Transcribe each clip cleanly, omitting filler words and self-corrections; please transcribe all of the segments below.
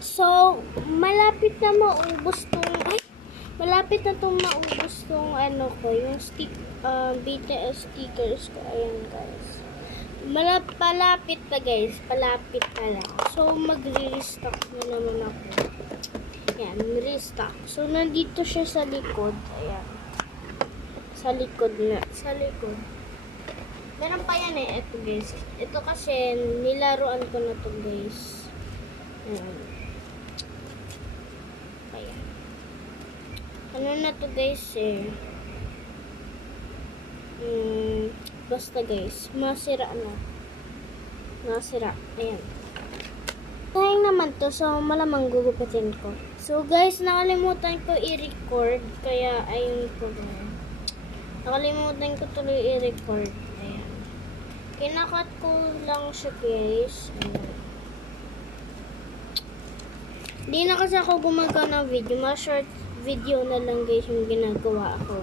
So, malapit na tong maubos tong ano ko, yung BTS stickers ko. Ayan, guys. Palapit na, guys. Palapit na lang. So, magre-restock na naman ako. Ayan, restock. So, nandito siya sa likod. Ayan. Sa likod na. Sa likod. Meron pa yan eh. Ito, guys. Ito kasi, nilaruan ko na to, guys. Ayan. Ayan. Ano na to, guys, eh. Basta, guys. Masira na. Masira. Ayan. Sayang naman to. So, malamang gugupitin ko. So, guys, nakalimutan ko i-record. Kaya, ayun po. Nakalimutan ko tuloy i-record. Ayan. Kinakat ko lang siya, guys. Ayan. Hindi na kasi ako gumagawa ng video. Mga short video na lang, guys, yung ginagawa ko.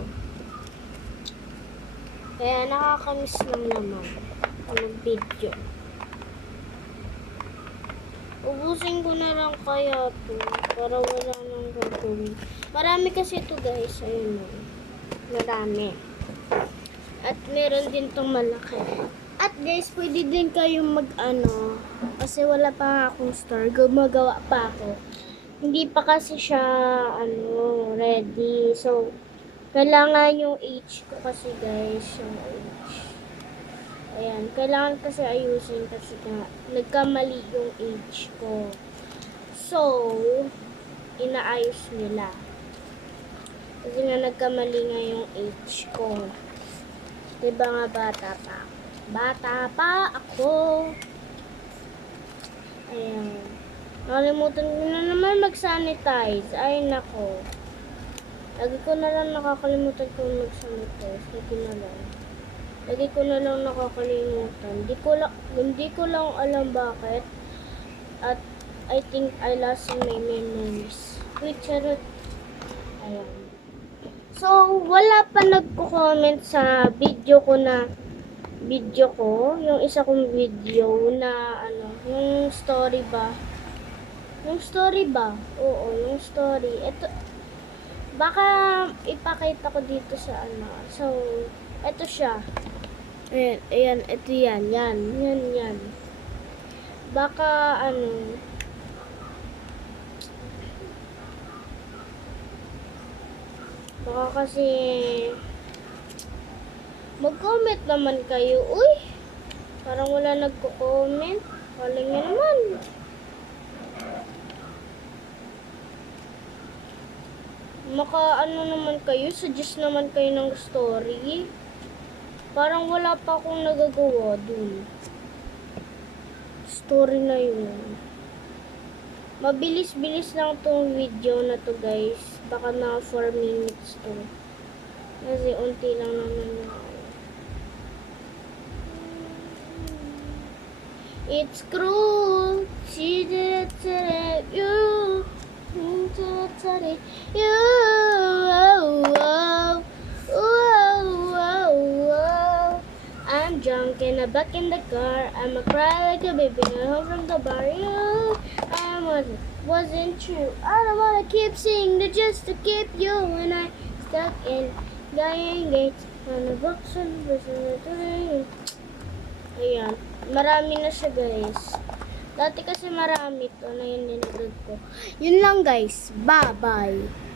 Kaya nakakamiss lang naman mag-video. Ubusin ko na lang kaya to para wala nang gagawin. Marami kasi ito, guys. Ayun. Marami. At meron din tong malaki. At guys, pwede din kayong mag-ano. Kasi wala pa akong store. Gumagawa pa ako. Hindi pa kasi siya ready. So, kailangan yung age ko kasi, guys. Yung age. Ayan. Kailangan kasi ayusin kasi nagkamali yung age ko. So, inaayos nila. Kasi nga nagkamali nga yung age ko. Diba nga bata pa? Bata pa ako. Ayan. Nakalimutan ko na naman mag-sanitize. Ay, nako. Lagi ko na lang nakakalimutan kung mag-sanitize. Lagi ko na lang nakakalimutan. Hindi ko lang alam bakit. At I think I lost my memories. Wait, charot. Ayan. So, wala pa nagko-comment sa video ko, yung isa kong video na yung story ba? Yung story ba? Oo, yung story. Ito, baka ipakita ko dito sa So, ito siya. Ayan, ito yan. Yan. Baka, baka kasi, mag-comment naman kayo. Uy! Parang wala nagko-comment. Walang nga naman. Naman kayo. Suggest naman kayo ng story. Parang wala pa akong nagagawa dun. Story na yun. Mabilis-bilis lang tong video na to, guys. Baka na 4 minutes to. Kasi unti lang naman yung It's cruel. She did it to you. You. I'm drunk and I'm back in the car. I'ma cry like a baby home from the bar. You. Wasn't true. I don't wanna keep singing just to keep you when I stuck in dying gates on the books and listen. Ayan. Marami na siya, guys. Dati kasi marami to na yung nilagod ko. Yun lang, guys. Bye-bye.